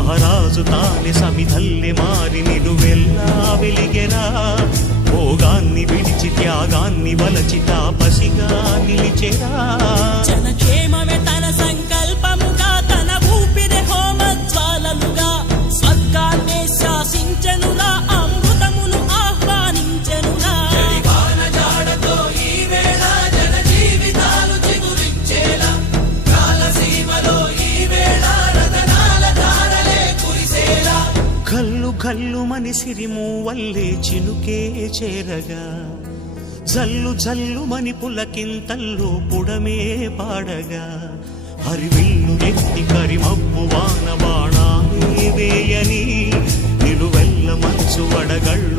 మహారాజు తానే సమిధల్లె మారి నిలువెల్లా వెలిగెరా. భోగాన్ని విడిచి త్యాగాన్ని వలచి తాపసిగా నిలిచెరా. జనక్షేమమే తన సంకల్పముగా, తన ఊపిరి హోమజ్వాలలుగా, స్వర్గాన్నే శాసించెనురా, అమృతమును ఆహ్వానించెనురా. కల్లు కల్లు మని సిరిమూవల్లే చినుకే చేరగా, జల్లు జల్లు మని పులకింతల్లు పుడమే పాడగా, హరివిల్లు ఎత్తి కరిమబ్బు వాన బాణాలే వేయని, నిలువెల్ల మంచు వడగళ్ళు